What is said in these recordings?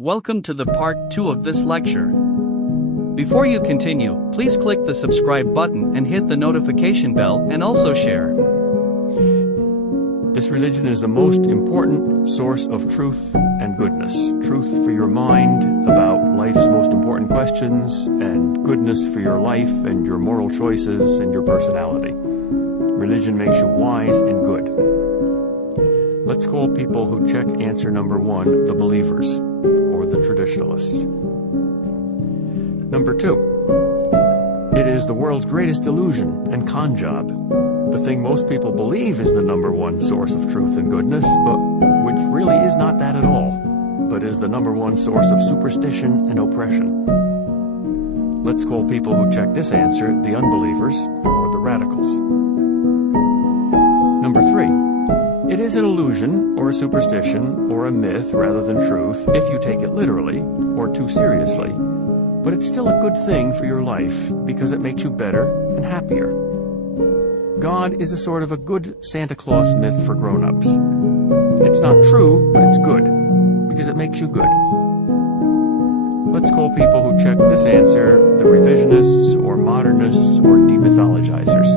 Welcome to the part 2 of this lecture. Before you continue, please click the subscribe button and hit the notification bell and also share. This religion is the most important source of truth and goodness. Truth for your mind about life's most important questions, and goodness for your life and your moral choices and your personality. Religion makes you wise and good. Let's call people who check answer number 1 the believers, or the traditionalists. Number 2, it is the world's greatest illusion and con job. The thing most people believe is the number 1 source of truth and goodness, but which really is not that at all, but is the number 1 source of superstition and oppression. Let's call people who check this answer the unbelievers, or the radicals. Number 3, it is an illusion, or a superstition, or a myth rather than truth, if you take it literally, or too seriously. But it's still a good thing for your life, because it makes you better and happier. God is a sort of a good Santa Claus myth for grown-ups. It's not true, but it's good, because it makes you good. Let's call people who check this answer the revisionists, or modernists, or demythologizers.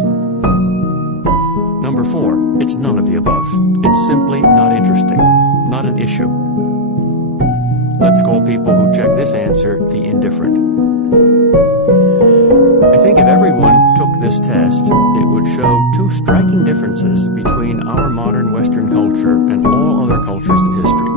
Number 4, it's none of the above. It's simply not interesting, not an issue. Let's call people who check this answer the indifferent. I think if everyone took this test, it would show 2 striking differences between our modern Western culture and all other cultures in history.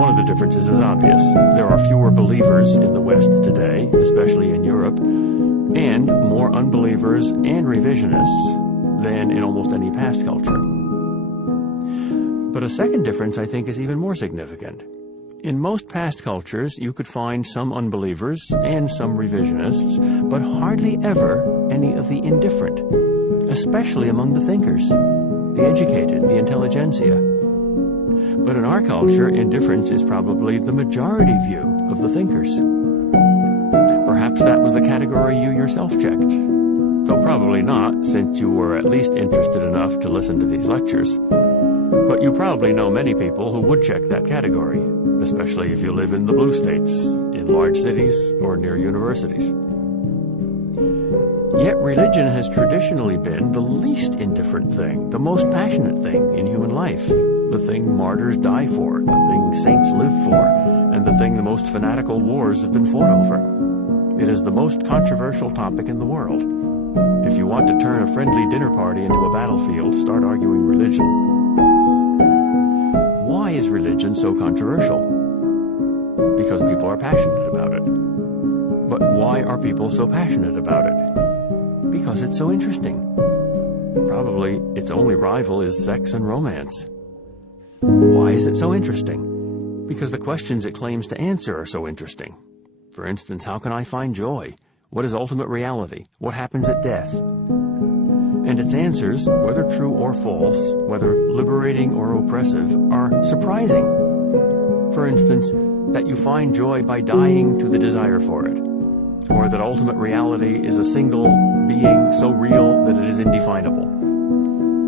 One of the differences is obvious. There are fewer believers in the West today, especially in Europe, and more unbelievers and revisionists than in almost any past culture. But a second difference, I think, is even more significant. In most past cultures, you could find some unbelievers and some revisionists, but hardly ever any of the indifferent, especially among the thinkers, the educated, the intelligentsia. But in our culture, indifference is probably the majority view of the thinkers. Perhaps that was the category you yourself checked. Though probably not, since you were at least interested enough to listen to these lectures. But you probably know many people who would check that category, especially if you live in the blue states, in large cities, or near universities. Yet religion has traditionally been the least indifferent thing, the most passionate thing in human life, the thing martyrs die for, the thing saints live for, and the thing the most fanatical wars have been fought over. It is the most controversial topic in the world. If you want to turn a friendly dinner party into a battlefield, start arguing religion. Why is religion so controversial? Because people are passionate about it. But why are people so passionate about it? Because it's so interesting. Probably its only rival is sex and romance. Why is it so interesting? Because the questions it claims to answer are so interesting. For instance, how can I find joy? What is ultimate reality? What happens at death? And its answers, whether true or false, whether liberating or oppressive, are surprising. For instance, that you find joy by dying to the desire for it, or that ultimate reality is a single being so real that it is indefinable,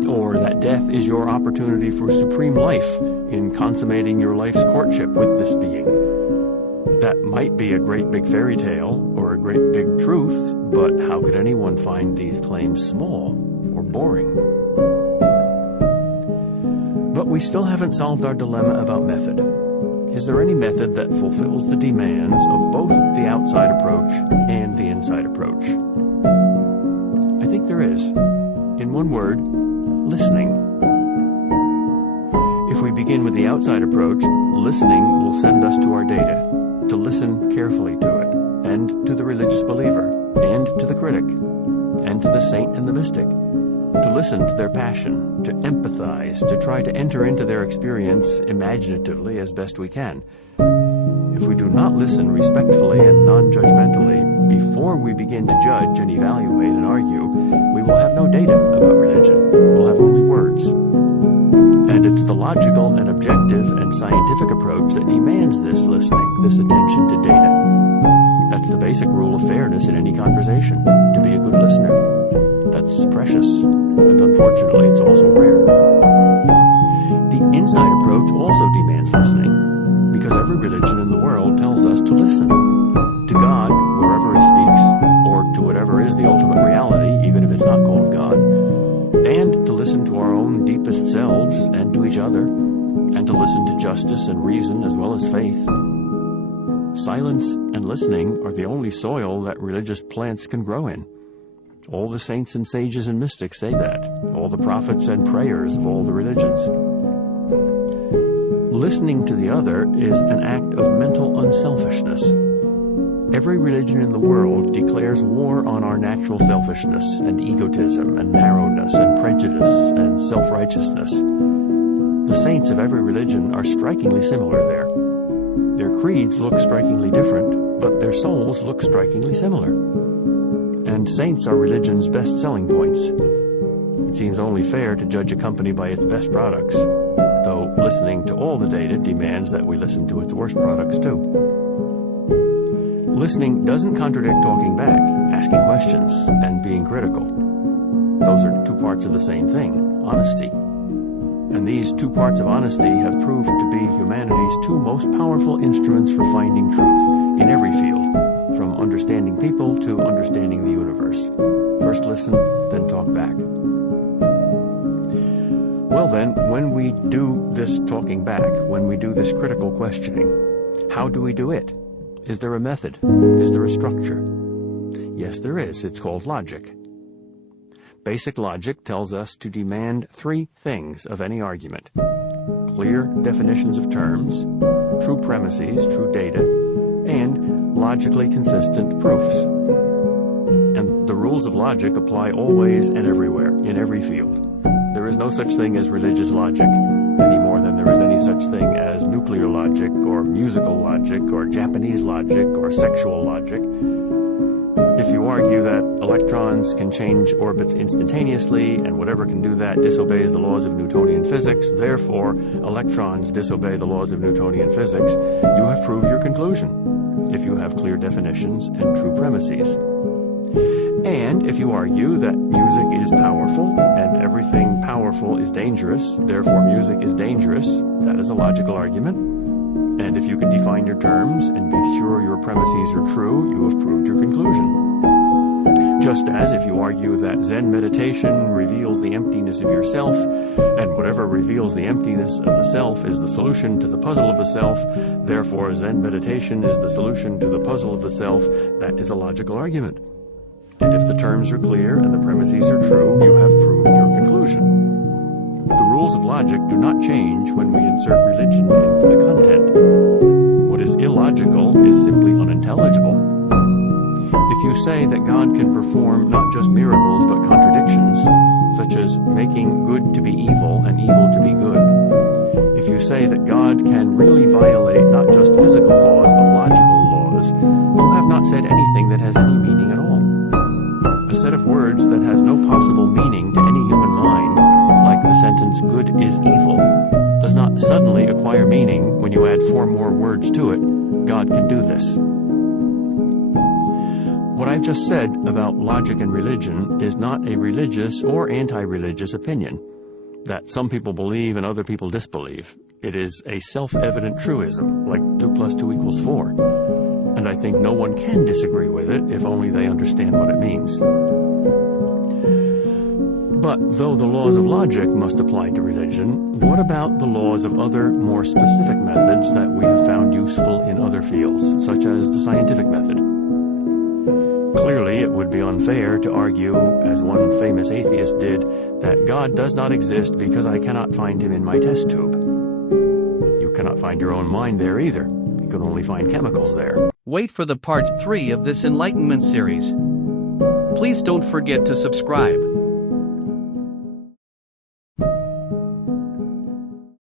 or that death is your opportunity for supreme life in consummating your life's courtship with this being. That might be a great big fairy tale or a great big truth, but how could anyone find these claims small or boring? But we still haven't solved our dilemma about method. Is there any method that fulfills the demands of both the outside approach and the inside approach? I think there is. In one word, listening. If we begin with the outside approach, listening will send us to our data, to listen carefully to it, and to the religious believer, and to the critic, and to the saint and the mystic, to listen to their passion, to empathize, to try to enter into their experience imaginatively as best we can. If we do not listen respectfully and non-judgmentally before we begin to judge and evaluate and argue, we will have no data about religion. We'll have only words. And it's the logical and objective and scientific approach that demands this listening, this attention to data. That's the basic rule of fairness in any conversation, to be a good listener. That's precious, and unfortunately it's also rare. The inside approach also demands listening, Because every religion in the world tells us to listen to God wherever He speaks, or to whatever is the ultimate reality, even if it's not called God, and to listen to our own deepest selves and to each other, and to listen to justice and reason as well as faith. Silence and listening are the only soil that religious plants can grow in. All the saints and sages and mystics say that. All the prophets and prayers of all the religions. Listening to the other is an act of mental unselfishness. Every religion in the world declares war on our natural selfishness and egotism and narrowness and prejudice and self-righteousness. The saints of every religion are strikingly similar there. Their creeds look strikingly different, but their souls look strikingly similar. And saints are religion's best selling points. It seems only fair to judge a company by its best products, though listening to all the data demands that we listen to its worst products too. Listening doesn't contradict talking back, asking questions, and being critical. Those are two parts of the same thing, honesty. And these two parts of honesty have proved to be humanity's two most powerful instruments for finding truth in every field, from understanding people to understanding the universe. First listen, then talk back. Well then, when we do this talking back, when we do this critical questioning, how do we do it? Is there a method? Is there a structure? Yes, there is. It's called logic. Basic logic tells us to demand three things of any argument: clear definitions of terms, true premises, true data, and logically consistent proofs. And the rules of logic apply always and everywhere, in every field. There is no such thing as religious logic, any more than there is any such thing as nuclear logic, or musical logic, or Japanese logic, or sexual logic. If you argue that electrons can change orbits instantaneously, and whatever can do that disobeys the laws of Newtonian physics, therefore electrons disobey the laws of Newtonian physics, you have proved your conclusion, if you have clear definitions and true premises. And if you argue that music is powerful, and everything powerful is dangerous, therefore music is dangerous, that is a logical argument. And if you can define your terms and be sure your premises are true, you have proved your conclusion. Just as if you argue that Zen meditation reveals the emptiness of yourself, and whatever reveals the emptiness of the self is the solution to the puzzle of the self, therefore Zen meditation is the solution to the puzzle of the self, that is a logical argument. And if the terms are clear and the premises are true, you have proved your conclusion. The rules of logic do not change when we insert religion into the content. What is illogical is simply unintelligible. If you say that God can perform not just miracles but contradictions, such as making good to be evil and evil to be good, if you say that God can really violate not just physical laws but logical laws, you have not said anything that has any meaning at all. A set of words that has no possible meaning to any human mind, like the sentence "good is evil," does not suddenly acquire meaning when you add 4 more words to it. God can do this. What I've just said about logic and religion is not a religious or anti-religious opinion that some people believe and other people disbelieve. It is a self-evident truism, like 2 + 2 = 4. And I think no one can disagree with it if only they understand what it means. But though the laws of logic must apply to religion, what about the laws of other, more specific methods that we have found useful in other fields, such as the scientific method? Clearly, it would be unfair to argue, as one famous atheist did, that God does not exist because I cannot find him in my test tube. You cannot find your own mind there either. You can only find chemicals there. Wait for the part 3 of this Enlightenment series. Please don't forget to subscribe.